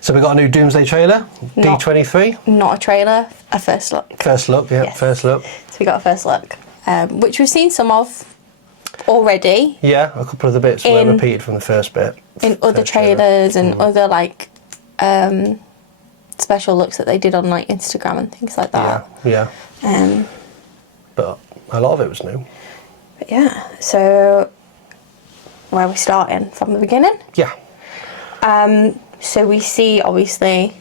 So we got a new Doomsday trailer, D23. Not a trailer, a first look. First look, yeah, yes. First look. So we got a first look, which we've seen some of already. Yeah, a couple of the bits were repeated from the first bit. In other trailers and other like special looks that they did on like Instagram and things like that. Yeah. But a lot of it was new. But yeah, so where are we starting? From the beginning? Yeah. So we see obviously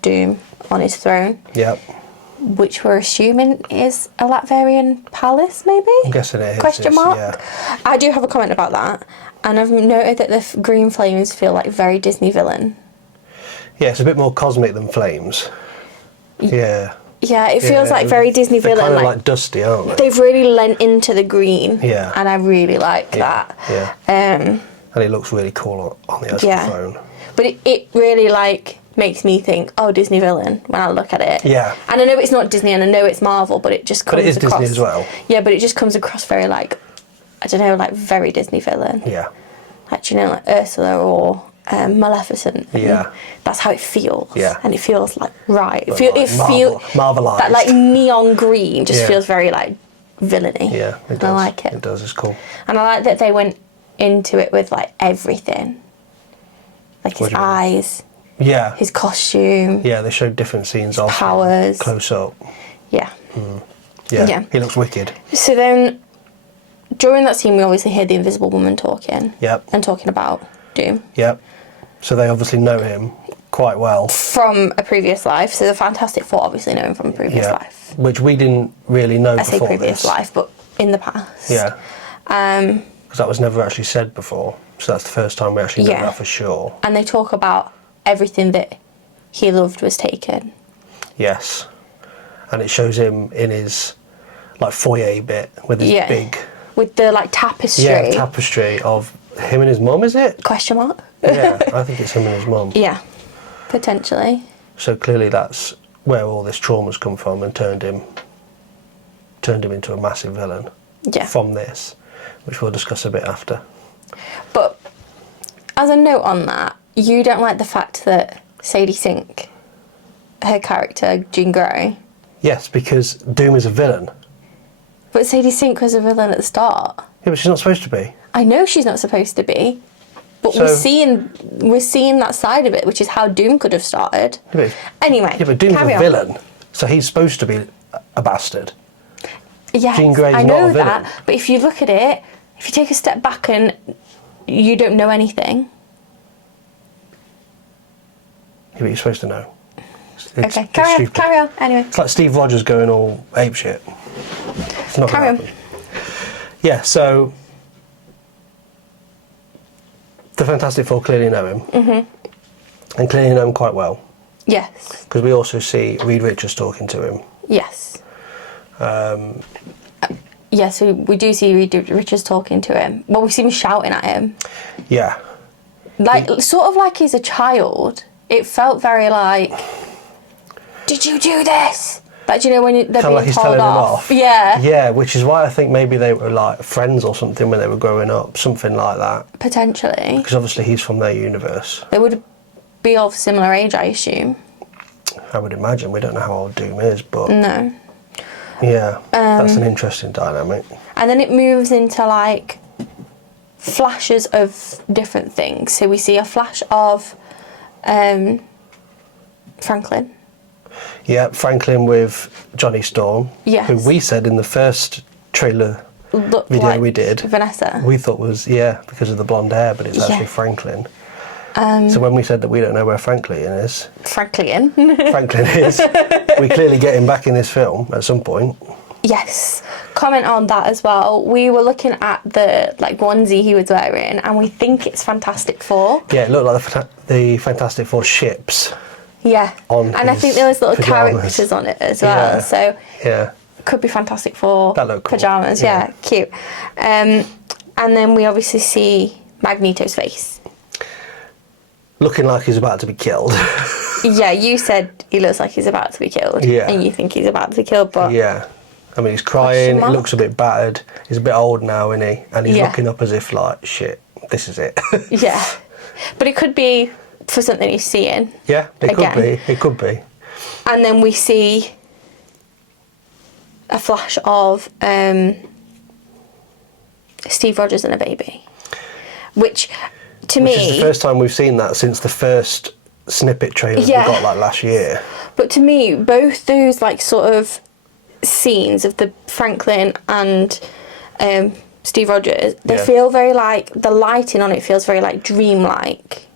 Doom on his throne. Yep. Which we're assuming is a Latverian palace, maybe? I'm guessing it is. Question mark? Yeah. I do have a comment about that. And I've noted that the green flames feel like very Disney villain. Yeah, it's a bit more cosmic than flames. Yeah. Yeah, it feels like very Disney villain. They're kind of like dusty, aren't they? They've really lent into the green. Yeah. And I really like that. Yeah. And it looks really cool on the actual phone. But it really like makes me think, oh, Disney villain when I look at it. Yeah. And I know it's not Disney and I know it's Marvel, but it just comes across. But it is Disney as well. Yeah, but it just comes across very like, I don't know, like very Disney villain. Yeah. Like, you know, like Ursula or Maleficent. Yeah. That's how it feels. Yeah. And it feels like right. It feels Marvelised. That like neon green just feels very like villainy. Yeah, it does. I like it. It does, it's cool. And I like that they went into it with like everything. Like his eyes. Yeah. His costume. Yeah, they showed different scenes of powers. Close up. Yeah. Yeah. He looks wicked. So then, during that scene, we obviously hear the Invisible Woman talking. Yep. And talking about Doom. Yep. So they obviously know him quite well. From a previous life. So the Fantastic Four obviously know him from a previous life. Which we didn't really know before. I say previous life, but in the past. Yeah. Because that was never actually said before. So that's the first time we actually know that for sure. And they talk about everything that he loved was taken. Yes. And it shows him in his like foyer bit with his big... With the like tapestry. Yeah, tapestry of him and his mum, is it? Question mark? Yeah, I think it's him and his mum. Yeah, potentially. So clearly that's where all this trauma's come from and turned him into a massive villain. Yeah. From this, which we'll discuss a bit after. But as a note on that, you don't like the fact that Sadie Sink, her character, Jean Grey... Yes, because Doom is a villain. But Sadie Sink was a villain at the start. Yeah, but she's not supposed to be. I know she's not supposed to be, but we're seeing that side of it, which is how Doom could have started. Yeah, anyway, yeah, but Doom's a villain, so he's supposed to be a bastard. Yes, Jean Grey's I not know a villain. that, but if you look at it, if you take a step back and you don't know anything... Yeah, but you're supposed to know. Okay, carry on, anyway. It's like Steve Rogers going all apeshit. It's not carry on. Yeah, so the Fantastic Four clearly know him. Mm-hmm. And clearly know him quite well. Yes. Because we also see Reed Richards talking to him. Yes. Yes, we do see Reed Richards talking to him. Well, we see him shouting at him. Yeah. Like, sort of like he's a child. It felt very like, did you do this? Like, do you know when they're being like he's told telling off? them off. Yeah. Yeah, which is why I think maybe they were like friends or something when they were growing up, something like that. Potentially. Because obviously he's from their universe. They would be of similar age, I assume. I would imagine. We don't know how old Doom is, but... No. Yeah, that's an interesting dynamic. And then it moves into, like, flashes of different things. So we see a flash of Franklin. Yeah, Franklin with Johnny Storm. Yes. Who we said in the first trailer video like we did. Vanessa. We thought was, because of the blonde hair, but it's actually Franklin. So when we said that we don't know where Franklin is... Franklin is. We clearly get him back in this film at some point. Yes. Comment on that as well. We were looking at the onesie he was wearing and we think it's Fantastic Four. Yeah, it looked like the Fantastic Four ships. Yeah. And I think there was little pajamas. characters on it as well. So could be Fantastic Four that looked cool. pajamas. Yeah, cute. And then we obviously see Magneto's face. Looking like he's about to be killed. Yeah, you said he looks like he's about to be killed. Yeah. And you think he's about to be killed, but... Yeah. I mean, he's crying, he looks a bit battered. He's a bit old now, isn't he? And he's looking up as if, like, shit, this is it. Yeah. But it could be for something he's seeing. Yeah, it Again. could be. It could be. And then we see a flash of Steve Rogers and a baby, which to me... Which is the first time we've seen that since the first snippet trailers we got like last year. But to me, both those like sort of scenes of the Franklin and Steve Rogers, they feel very like, the lighting on it feels very like dreamlike.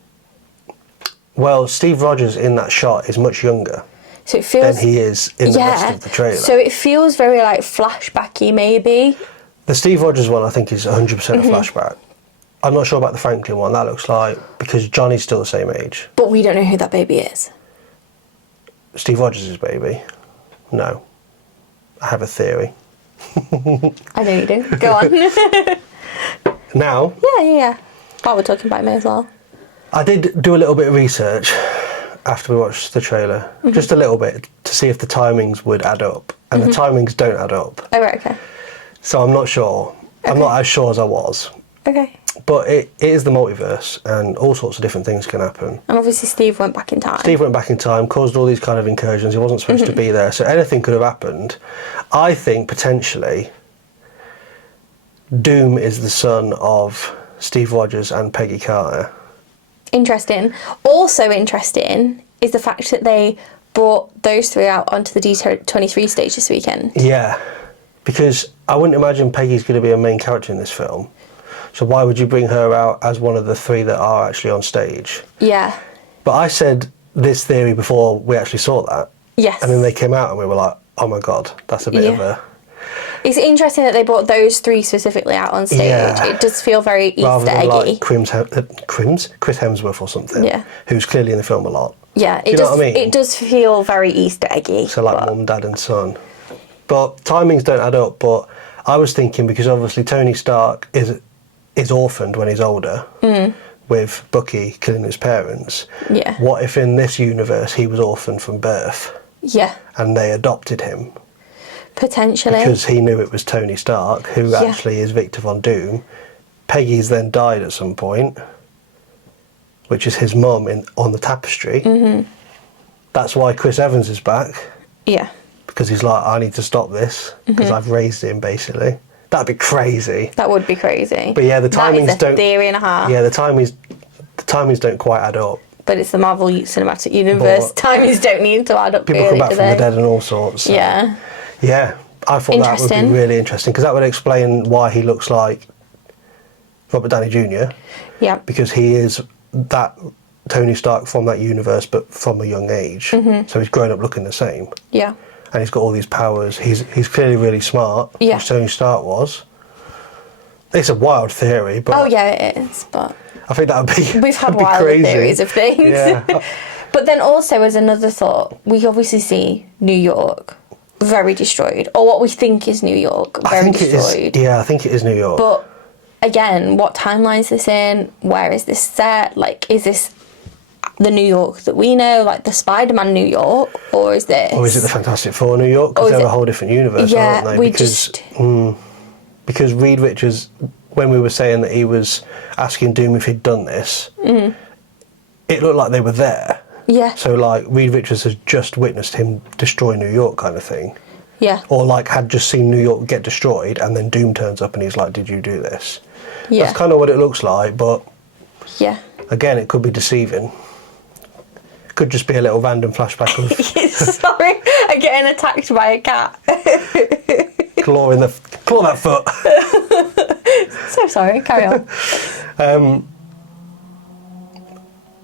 Well, Steve Rogers in that shot is much younger so it feels, than he is in the rest of the trailer. So it feels very like flashbacky maybe. The Steve Rogers one I think is 100% a flashback. I'm not sure about the Franklin one. That looks like, because Johnny's still the same age. But we don't know who that baby is. Steve Rogers' baby? No. I have a theory. I know you do. Go on. Now? Yeah. While we're talking about me as well. I did do a little bit of research after we watched the trailer. Just a little bit, to see if the timings would add up. And the timings don't add up. Oh, right, okay. So I'm not sure. Okay. I'm not as sure as I was. Okay. But it is the multiverse, and all sorts of different things can happen. And obviously Steve went back in time. Steve went back in time, caused all these kind of incursions. He wasn't supposed to be there, so anything could have happened. I think, potentially, Doom is the son of Steve Rogers and Peggy Carter. Interesting. Also interesting is the fact that they brought those three out onto the D23 stage this weekend. Yeah, because I wouldn't imagine Peggy's going to be a main character in this film. So why would you bring her out as one of the three that are actually on stage? Yeah. But I said this theory before we actually saw that. Yes. And then they came out and we were like, oh my God, that's a bit of a... It's interesting that they brought those three specifically out on stage. Yeah. It does feel very Rather Easter than eggy. like Chris Hemsworth or something. Yeah. Who's clearly in the film a lot. Yeah, Do you know what I mean? It does feel very Easter eggy. So like mum, dad and son. But timings don't add up. But I was thinking, because obviously Tony Stark is orphaned when he's older, with Bucky killing his parents. Yeah. What if in this universe he was orphaned from birth? Yeah. And they adopted him? Potentially. Because he knew it was Tony Stark, who actually is Victor Von Doom. Peggy's then died at some point, which is his mum on the tapestry. That's why Chris Evans is back. Yeah. Because he's like, I need to stop this, because I've raised him, basically. That'd be crazy. That would be crazy. But yeah, the timings that is a don't... theory and a half. Yeah, the timings don't quite add up. But it's the Marvel Cinematic Universe. Timings don't need to add up. People really, come back from the dead and all sorts. So. Yeah. Yeah, I thought that would be really interesting, because that would explain why he looks like Robert Downey Jr. Yeah. Because he is that Tony Stark from that universe, but from a young age. So he's grown up looking the same. Yeah. And he's got all these powers. He's clearly really smart, which Tony Stark was. It's a wild theory, but... Oh, yeah, it is, but... I think that would be... We've had wild theories of things. Yeah. But then also, as another thought, we obviously see New York very destroyed, or what we think is New York very destroyed. I think it is New York. But again, what timeline is this in? Where is this set? Like, is this the New York that we know, like the Spider-Man New York, or is this... Or is it the Fantastic Four New York? Because they're a whole different universe, aren't they? Because Reed Richards, when we were saying that he was asking Doom if he'd done this, it looked like they were there. Yeah. So, like, Reed Richards has just witnessed him destroy New York kind of thing. Yeah. Or, like, had just seen New York get destroyed, and then Doom turns up and he's like, did you do this? Yeah. That's kind of what it looks like, but... Yeah. Again, it could be deceiving. It could just be a little random flashback of... Sorry, I'm getting attacked by a cat. claw that foot. So sorry, carry on.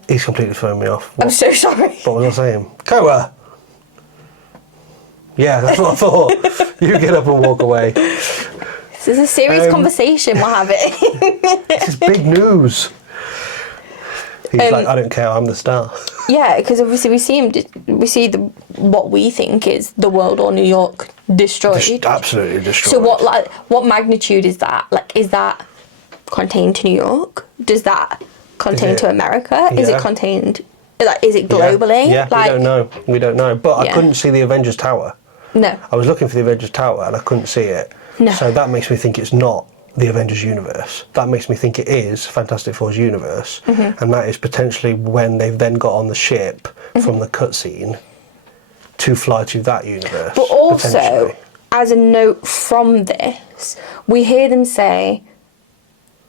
He's completely thrown me off. I'm so sorry. What was I saying? Koa! Yeah, that's what I thought. You get up and walk away. This is a serious conversation we're having. This is big news. He's like, I don't care, I'm the star. Yeah, because obviously we see what we think is the world or New York destroyed. Absolutely destroyed. So what magnitude is that? Like, is that contained to New York? Does that contain to America? Is it contained? Like, is it globally? Yeah, like, we don't know. But I couldn't see the Avengers Tower. No. I was looking for the Avengers Tower and I couldn't see it. No. So that makes me think it's not the Avengers universe. That makes me think it is Fantastic Four's universe, and that is potentially when they've then got on the ship from the cutscene to fly to that universe. But also, as a note from this, we hear them say,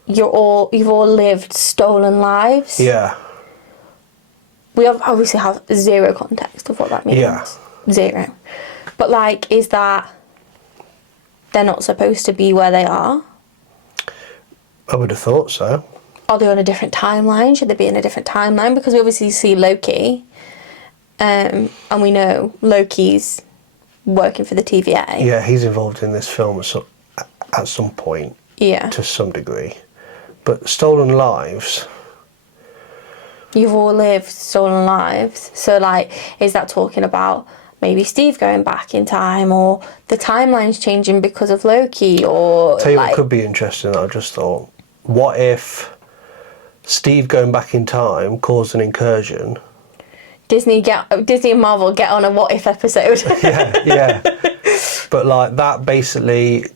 you've all lived stolen lives. Yeah. We obviously have zero context of what that means. Yeah. Zero. But, like, is that they're not supposed to be where they are? I would have thought so. Are they on a different timeline? Should they be in a different timeline? Because we obviously see Loki, and we know Loki's working for the TVA. Yeah, he's involved in this film at some point. Yeah. To some degree. But stolen lives... You've all lived stolen lives. So, like, is that talking about maybe Steve going back in time, or the timeline's changing because of Loki, or... Tell you what could be interesting, I just thought. What if Steve going back in time caused an incursion? Disney and Marvel get on a what if episode. yeah. But, like, that basically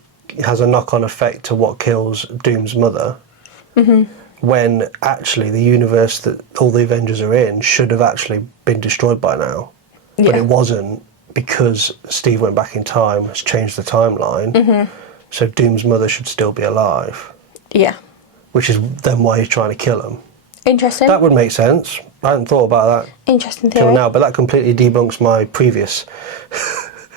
has a knock-on effect to what kills Doom's mother. When actually the universe that all the Avengers are in should have actually been destroyed by now. But it wasn't, because Steve went back in time, has changed the timeline. So Doom's mother should still be alive. Yeah. Which is then why he's trying to kill him. Interesting. That would make sense. I hadn't thought about that Interesting theory. till now, but that completely debunks my previous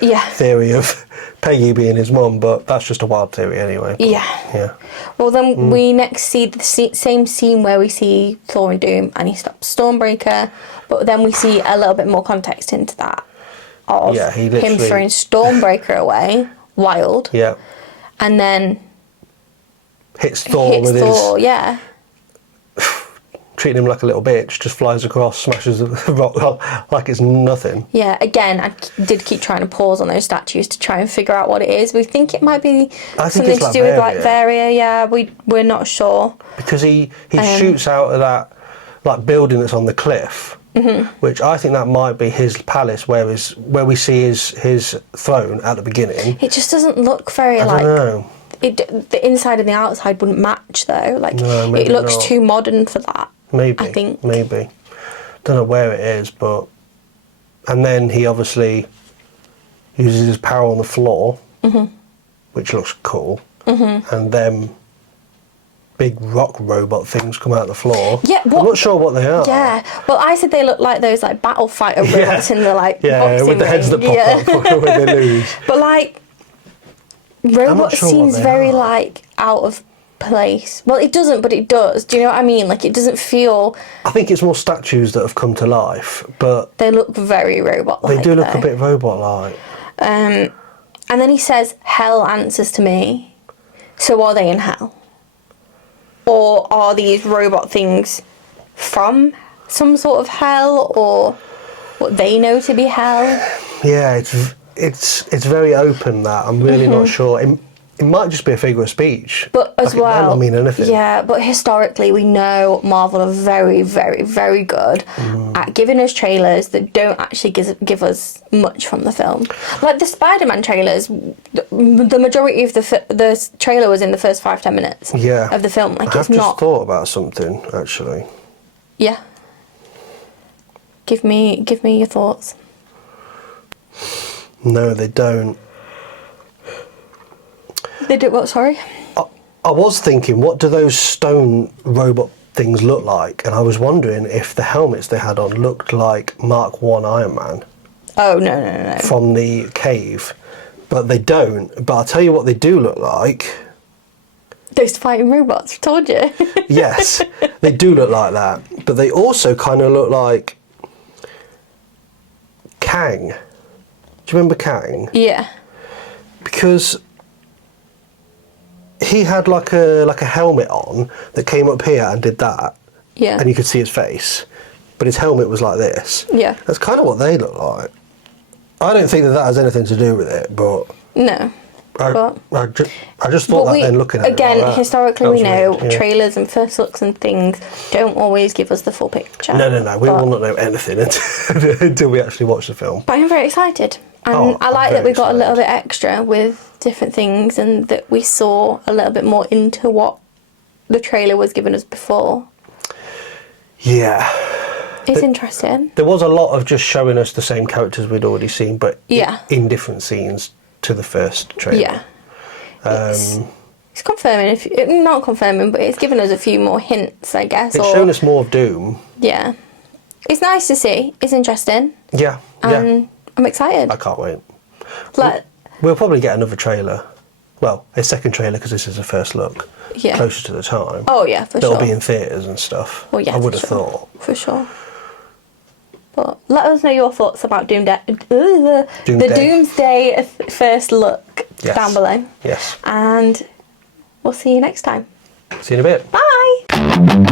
theory of Peggy being his mum, but that's just a wild theory anyway. Yeah. Well, then we next see the same scene where we see Thor and Doom, and he stops Stormbreaker, but then we see a little bit more context into that of him throwing Stormbreaker away, wild. Yeah. And then hits Thor with Thor, his... treating him like a little bitch, just flies across, smashes the rock like it's nothing. Yeah, again, I did keep trying to pause on those statues to try and figure out what it is. We think it might be something to do with Latveria, yeah, we're not sure. Because he shoots out of that like building that's on the cliff, which I think that might be his palace where we see his throne at the beginning. It just doesn't look very I don't know. The inside and the outside wouldn't match though. Like, no, it looks too modern for that. Maybe. I think. Maybe. Don't know where it is, but... And then he obviously uses his power on the floor, which looks cool. And then big rock robot things come out of the floor. Yeah, I'm not sure what they are. Yeah. Well, I said they look like those like battle fighter robots in the like boxing with the heads ring. that pop up when they lose. But like, robot seems very like out of place. Well, it doesn't, but it does. Do you know what I mean? Like, it doesn't feel... I think it's more statues that have come to life, but... They look very robot-like. They do look a bit robot-like. And then he says, hell answers to me. So are they in hell? Or are these robot things from some sort of hell, or what they know to be hell? Yeah, it's very open, that. I'm really not sure. It might just be a figure of speech. But as well, it might not mean anything. Yeah, but historically we know Marvel are very, very, very good at giving us trailers that don't actually give us much from the film. Like the Spider-Man trailers, the majority of the trailer was in the first 5-10 minutes of the film. Like, I've just thought about something, actually. Yeah. Give me your thoughts. No, they don't. They do what, sorry? I was thinking, what do those stone robot things look like? And I was wondering if the helmets they had on looked like Mark 1 Iron Man. Oh, no. From the cave. But they don't. But I'll tell you what they do look like. Those fighting robots, I told you. Yes, they do look like that. But they also kind of look like Kang. Do you remember Kang? Yeah. Because... he had like a helmet on that came up here and did that. Yeah. And you could see his face. But his helmet was like this. Yeah. That's kind of what they look like. I don't think that has anything to do with it, but... No. I just thought that then looking at again, it like that. historically we know weird, trailers and first looks and things don't always give us the full picture. No. We will not know anything until we actually watch the film. But I'm very excited. And I like I'm that we very got a little excited. bit extra with different things, and that we saw a little bit more into what the trailer was giving us before. Yeah. It's interesting. There was a lot of just showing us the same characters we'd already seen, but Yeah. in different scenes to the first trailer. Yeah. It's confirming, not confirming, but it's given us a few more hints, I guess. It's shown us more of Doom. Yeah. It's nice to see. It's interesting. Yeah. And I'm excited. I can't wait. Like, We'll probably get another trailer. Well, a second trailer because this is a first look. Yeah. Closer to the time. oh yeah, for That'll sure. be in theatres and stuff. Well, yeah, I would for have sure. thought. For sure. But let us know your thoughts about the Doomsday first look Yes. down below. Yes. And we'll see you next time. See you in a bit. Bye!